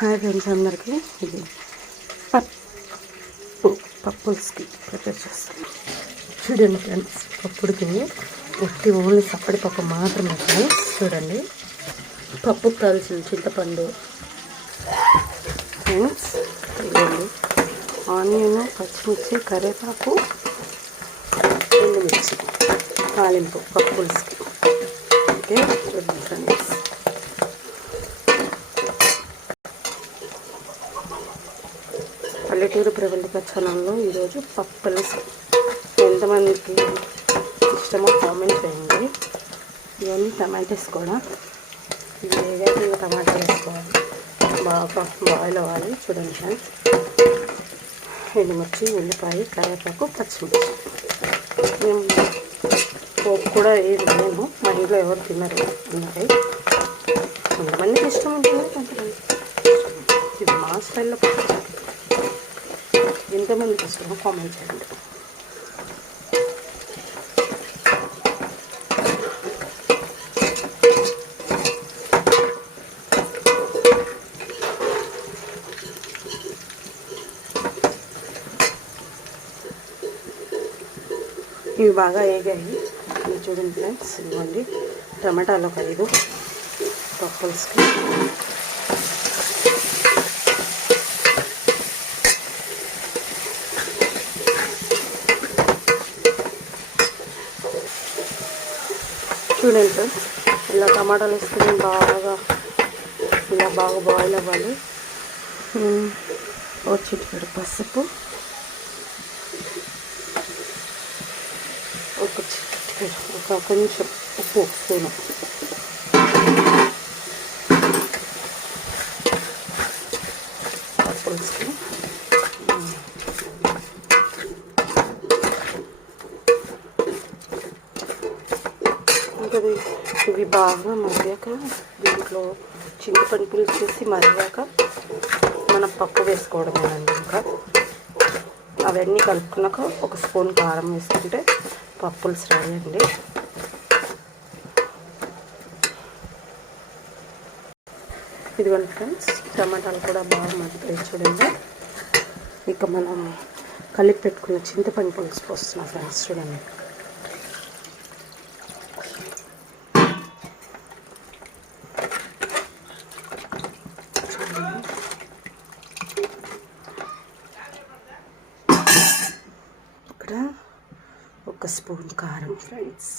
Hi friends అందరికీ. ఇది పప్పుల్స్కి prepare చేస్తాను. చూడండి ఫ్రెండ్స్, పప్పుడికి ఓన్లీ సప్పడి పప్పు మాత్రమే ఫ్రెండ్స్. చూడండి, పప్పుకు కావాల్సిన చింతపండు ఫ్రెండ్స్, ఇవ్వండి ఆనియన్, పచ్చిమిర్చి, కరివేపాకు, ఎండుమిర్చి తాలింపు పప్పుల్స్కి. ఓకే చూడండి ఫ్రెండ్స్, పల్లెటూరు ప్రవళిక ఛానల్లో ఈరోజు పప్పుల్స్ ఎంతమందికి ఇష్టమో కామెంట్ చేయండి. ఇవన్నీ టమాటాస్ కూడా ఇవి వేగాక టమాటాలు వేసుకోవాలి, బాగా బాయిల్ అవ్వాలి. చూడండి ఫ్రెండ్స్, ఎండుమిర్చి, ఉల్లిపాయ, కరివేపాకు, పచ్చిమిర్చి. మేము పోపు కూడా ఏది నేను మా ఇంట్లో ఎవరు తినరు అన్నారు. కొంతమందికి ఇష్టం ఉంటుంది, కొంతమంది ఇది మా స్టైల్లో ఎంతమందికి ఇష్టమో కామెంట్ చేయండి. ఇవి బాగా వేగాయి. ఇది చూడండి ఫ్రెండ్స్, ఇవ్వండి టమాటాలు ఒక 5 పప్పుల్స్కి. చూడండి ఫ్రెండ్స్, ఇలా టమాటాలు వేసుకుని ఇలా బాగా బాయిల్ అవ్వాలి. చిటికెడు పసుపు, కొంచెం ఉప్పు స్పూను, పప్పుల్స్కి. ఇవి బాగా మరిగాక దీంట్లో చింతపండు పులుసు చేసి మరిగాక మనం పప్పు వేసుకోవడమేనండి. ఇంకా అవన్నీ కలుపుకున్నాక ఒక స్పూన్ కారం వేసుకుంటే పప్పుల్స్ రెడీ అండి. ఇదిగోండి ఫ్రెండ్స్, టమాటాలు కూడా బాగా మగ్గిపోయి చూడండి. ఇక మనం కలిపి పెట్టుకున్న చింతపండు పులుసు పోస్తున్నాం ఫ్రెండ్స్. చూడండి, ఇక్కడ ఒక స్పూన్ కారం ఫ్రెండ్స్.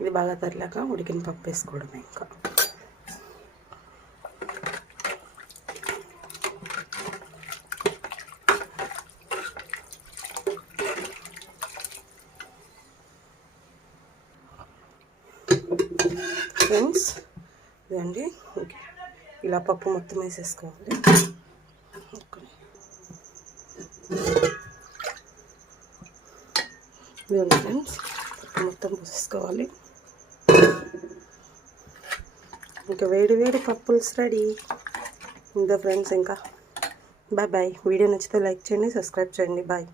ఇది బాగా తరలాక ఉడికిన పప్పు వేసుకోవడమే. ఇంకా ఫ్రెండ్స్ ఇదండి, ఓకే ఇలా పప్పు మొత్తం వేసేసుకోవాలి. ఇదండి ఫ్రెండ్స్, పప్పు మొత్తం పోసేసుకోవాలి. ఇంకా వేడి వేడి పప్పుల్స్ రెడీ. ఇంకా ఫ్రెండ్స్, ఇంకా బాయ్ బాయ్. వీడియో నచ్చితే లైక్ చేయండి, సబ్స్క్రైబ్ చేయండి. బాయ్.